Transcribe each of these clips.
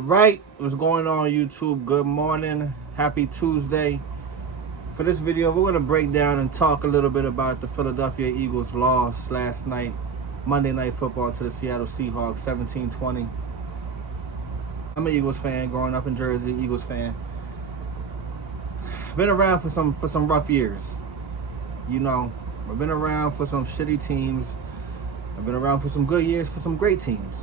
All right, what's going on, YouTube? Good morning. Happy Tuesday. For this video, we're going to break down and talk a little bit about the Philadelphia Eagles' loss last night, Monday Night Football, to the Seattle Seahawks, 17-20. I'm an Eagles fan, growing up in Jersey, Eagles fan. Been around for some rough years. You know, I've been around for some shitty teams. I've been around for some good years, for some great teams.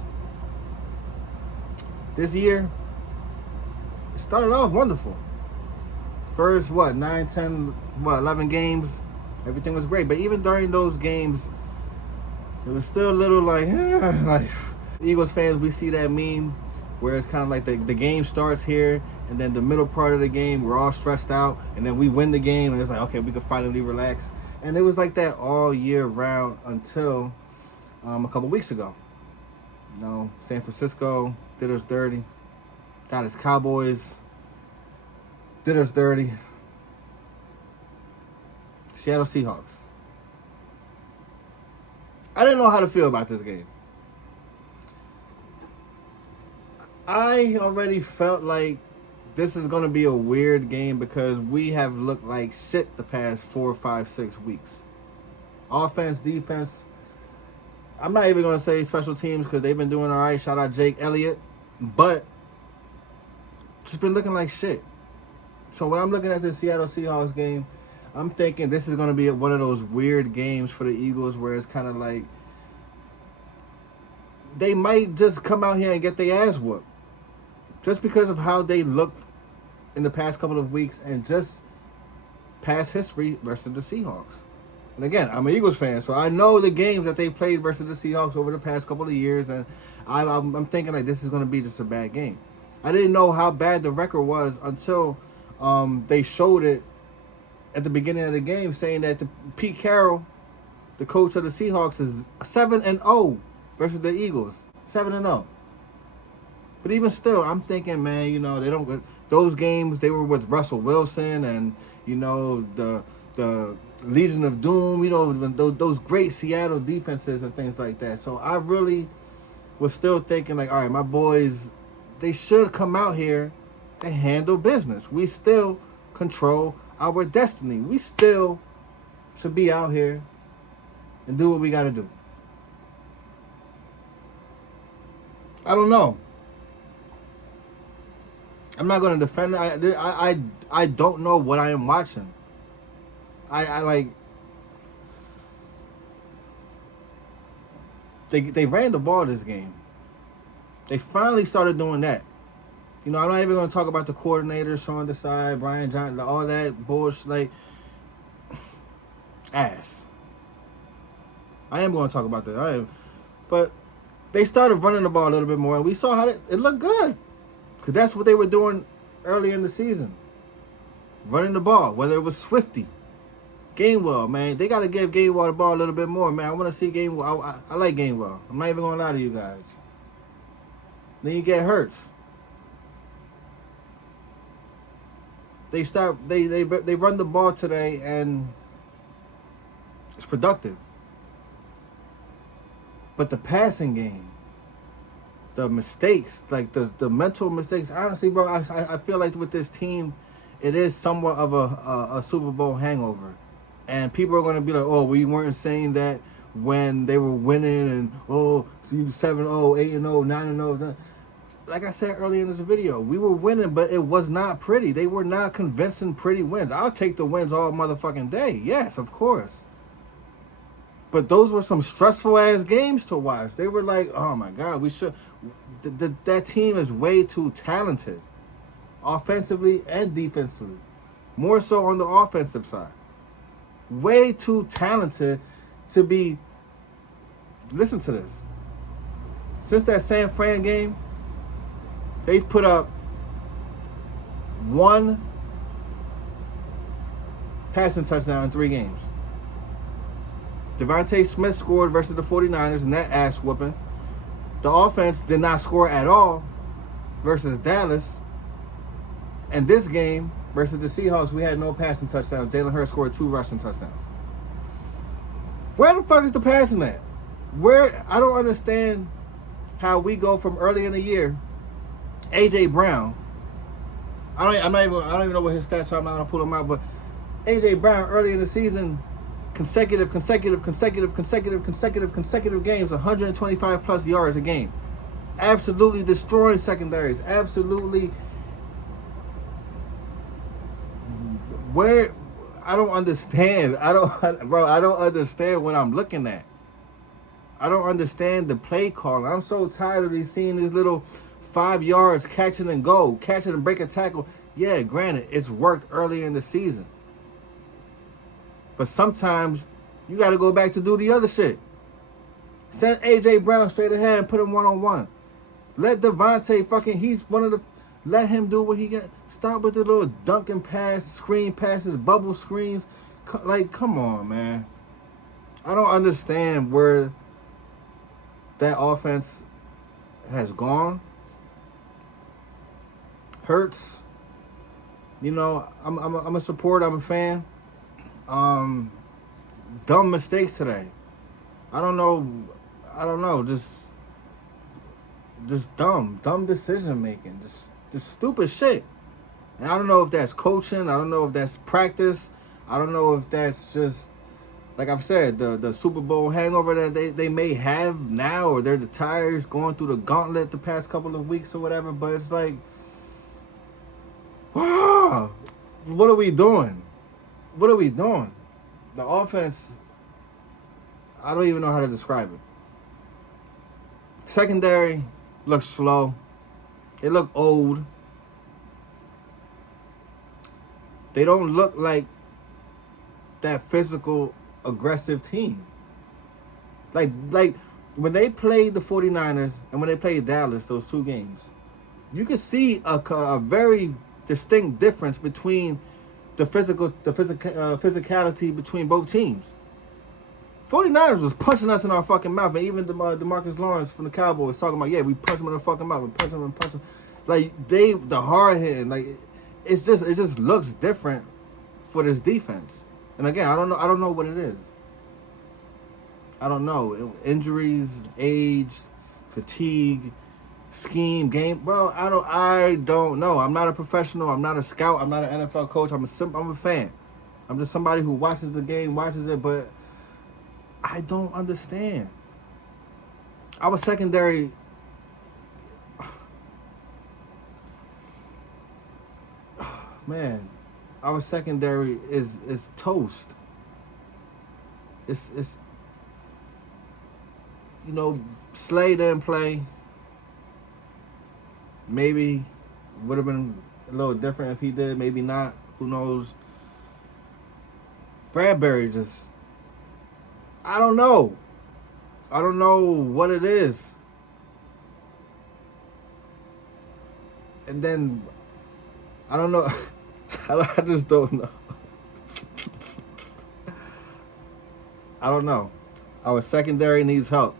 This year, it started off wonderful. First, 9, 10, 11 games, everything was great. But even during those games, it was still a little like Eagles fans, we see that meme where it's kind of like the game starts here, and then the middle part of the game, we're all stressed out, and then we win the game, and it's like, okay, we can finally relax. And it was like that all year round until a couple weeks ago. You know, San Francisco did us dirty. Dallas Cowboys did us dirty. Seattle Seahawks. I didn't know how to feel about this game. I already felt like this is going to be a weird game because we have looked like shit the past 4, 5, 6 weeks. Offense, defense. I'm not even going to say special teams because they've been doing all right. Shout out Jake Elliott. But just been looking like shit. So when I'm looking at this Seattle Seahawks game, I'm thinking this is going to be one of those weird games for the Eagles where it's kind of like they might just come out here and get their ass whooped. Just because of how they looked in the past couple of weeks and just past history versus the Seahawks. And again, I'm an Eagles fan, so I know the games that they played versus the Seahawks over the past couple of years, and I'm thinking like this is going to be just a bad game. I didn't know how bad the record was until they showed it at the beginning of the game, saying that Pete Carroll, the coach of the Seahawks, is 7-0 versus the Eagles, 7-0. But even still, I'm thinking, man, you know, they don't. Those games they were with Russell Wilson and you know the Legion of Doom, you know, those great Seattle defenses and things like that. So I really was still thinking like, all right, my boys, they should come out here and handle business. We still control our destiny. We still should be out here and do what we got to do. I don't know. I'm not going to defend it. I don't know what I am watching. I like... They ran the ball this game. They finally started doing that. You know, I'm not even going to talk about the coordinator, Sean Desai, Brian Johnson, all that bullshit. Like, ass. I am going to talk about that. But they started running the ball a little bit more, and we saw how it looked good. Because that's what they were doing earlier in the season. Running the ball, whether it was Swifty, Gainwell, man. They got to give Gainwell the ball a little bit more, man. I want to see Gainwell. I like Gainwell. I'm not even going to lie to you guys. Then you get Hurts. They run the ball today, and it's productive. But the passing game, the mistakes, like the mental mistakes. Honestly, bro, I feel like with this team, it is somewhat of a Super Bowl hangover. And people are going to be like, oh, we weren't saying that when they were winning and, oh, 7-0, 8-0, 9-0. Like I said earlier in this video, we were winning, but it was not pretty. They were not convincing pretty wins. I'll take the wins all motherfucking day. Yes, of course. But those were some stressful-ass games to watch. They were like, oh, my God, we should... That team is way too talented, offensively and defensively. More so on the offensive side. Way too talented to be... Listen to this. Since that San Fran game, they've put up 1 passing touchdown in 3 games. Devontae Smith scored versus the 49ers in that ass whooping. The offense did not score at all versus Dallas. And this game versus the Seahawks, we had no passing touchdowns. Jalen Hurts scored 2 rushing touchdowns. Where the fuck is the passing at? I don't understand how we go from early in the year AJ Brown. I don't even know what his stats are. I'm not gonna pull them out, but AJ Brown early in the season, consecutive games, 125 plus yards a game. Absolutely destroying secondaries. Absolutely. Where I don't understand. I don't understand what I'm looking at. I don't understand the play call. I'm so tired of seeing these little 5 yards catching and go, catching and break a tackle. Yeah, granted, it's worked early in the season. But sometimes you got to go back to do the other shit. Send AJ Brown straight ahead and put him one-on-one. Let Devontae let him do what he got. Stop with the little dunking pass, screen passes, bubble screens. Like, come on, man. I don't understand where that offense has gone. Hurts. You know, I'm a supporter. I'm a fan. Dumb mistakes today. I don't know. Just dumb decision making. Just stupid shit. And I don't know if that's coaching. I don't know if that's practice. I don't know if that's just, like I've said, the Super Bowl hangover that they may have now, or they're the tires going through the gauntlet the past couple of weeks or whatever. But it's like, wow, what are we doing? What are we doing? The offense, I don't even know how to describe it. Secondary looks slow. They look old. They don't look like that physical, aggressive team. Like when they played the 49ers and when they played Dallas, those two games, you could see a very distinct difference between the physicality between both teams. 49ers was punching us in our fucking mouth, and even DeMarcus Lawrence from the Cowboys talking about, yeah, we punch him in the fucking mouth, we punch him. Like the hard hitting, like it just looks different for this defense. And again, I don't know what it is. I don't know. Injuries, age, fatigue, scheme, game, bro. I don't know. I'm not a professional. I'm not a scout. I'm not an NFL coach. I'm a fan. I'm just somebody who watches the game, watches it, but I don't understand. Our secondary, man, our secondary is toast. It's you know, Slay didn't play. Maybe would have been a little different if he did. Maybe not. Who knows? Bradbury just, I don't know. I don't know what it is. And then, I don't know. I just don't know. I don't know. Our secondary needs help.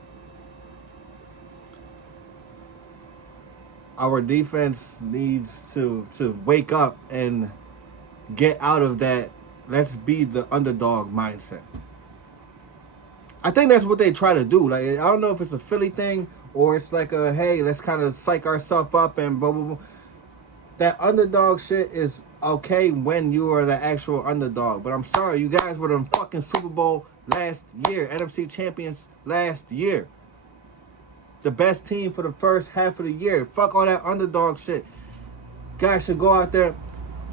Our defense needs to wake up and get out of that let's be the underdog mindset. I think that's what they try to do. Like, I don't know if it's a Philly thing or it's like a, hey, let's kind of psych ourselves up and blah, blah, blah. That underdog shit is okay when you are the actual underdog. But I'm sorry, you guys were the fucking Super Bowl last year. NFC champions last year. The best team for the first half of the year. Fuck all that underdog shit. Guys should go out there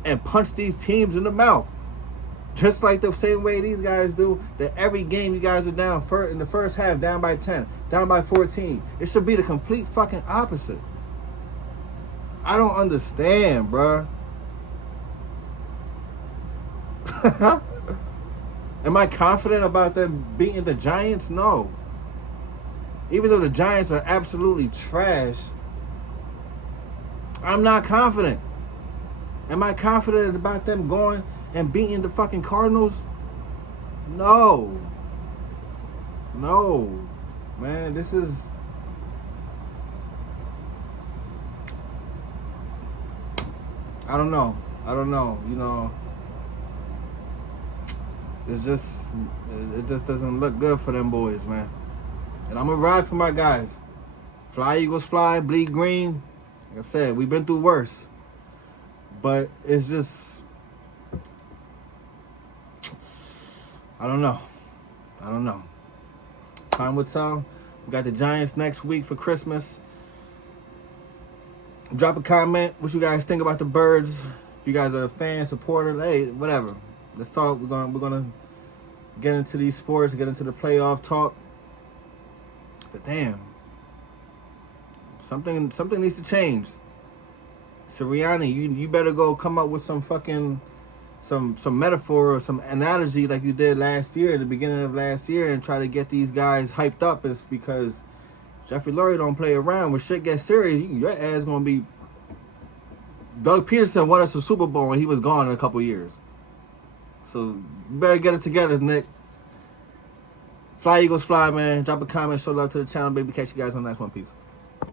and punch these teams in the mouth. Just like the same way these guys do, that every game you guys are down in the first half, down by 10, down by 14. It should be the complete fucking opposite. I don't understand, bruh. Am I confident about them beating the Giants? No. Even though the Giants are absolutely trash, I'm not confident. Am I confident about them going and beating the fucking Cardinals? No. No. Man, this is... I don't know. You know, it just doesn't look good for them boys, man. And I'm going to ride for my guys. Fly Eagles fly, bleed green, Like I said, we've been through worse. But it's just, I don't know. Time will tell. We got the Giants next week for Christmas. Drop a comment. What you guys think about the Birds? If you guys are a fan, supporter, hey, whatever. Let's talk. We're gonna get into these sports, get into the playoff talk. But damn, something needs to change. Sirianni, you better go come up with some fucking some metaphor or some analogy like you did last year, at the beginning of last year, and try to get these guys hyped up. Is because Jeffrey Lurie don't play around. When shit gets serious, your ass gonna be. Doug Peterson won us a Super Bowl and he was gone in a couple years. So you better get it together, Nick. Fly Eagles fly, man. Drop a comment, show love to the channel, baby. Catch you guys on the next one. Peace.